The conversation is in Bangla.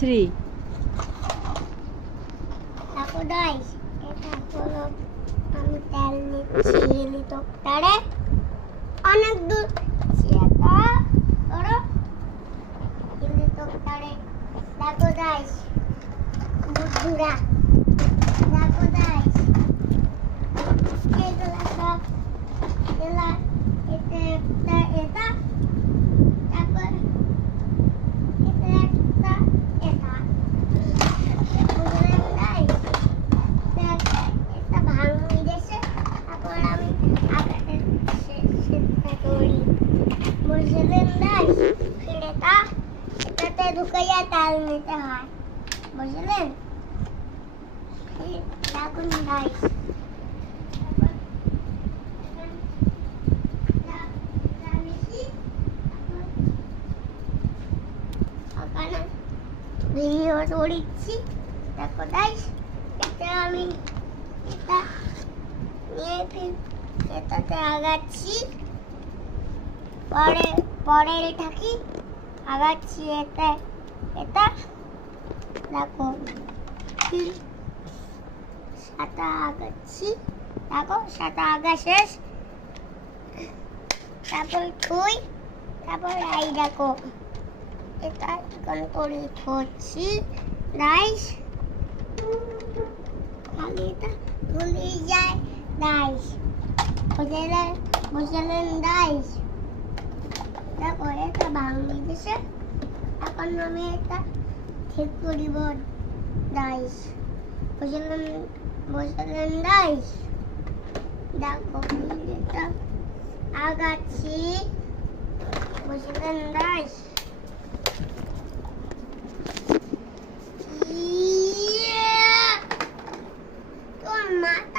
3 দেখো গাইস, এটা হলো আমি তেল নিচ্ছি হেলিকপ্টারে অনেক দূর। সেটা ধরো হেলিকপ্টারে। দেখো গাইস বন্ধুরা, দেখো গাইস এগুলা সব এলা এটা এটা তারপর এটা একটা এটা বুঝলেন গাইস। এটা ভাঙি গেছে, তারপর আমি আগাতে চেষ্টা করি। বুঝলেন গাইস, ফিরেটা এটাতে ঢুকাইয়া তেল নিতে হয়, বুঝলেন? দেখুন গাইস, ভিডিও করছি। দেখো গাইস, এটা আমি এটা নিয়ে ফির এটাতে আগাচ্ছি, পরের এটা কি আগাচ্ছি, এটা এটা দেখো সাতা আগাচ্ছি। দেখো সাতা আগা শেষ, তারপর থুই, তারপর এই দেখো এটা এখন করে ধরছি গাইস। খালি এটা ভুলে যায় গাইস, বুঝলেন গাইস? দেখো এটা ভাঙে গেছে, এখন আমি এটা ঠিক করিব গাইস। বুঝলেন গাইস? দেখো এটা আগাচ্ছি, বুঝলেন গাইস? তোর মাথা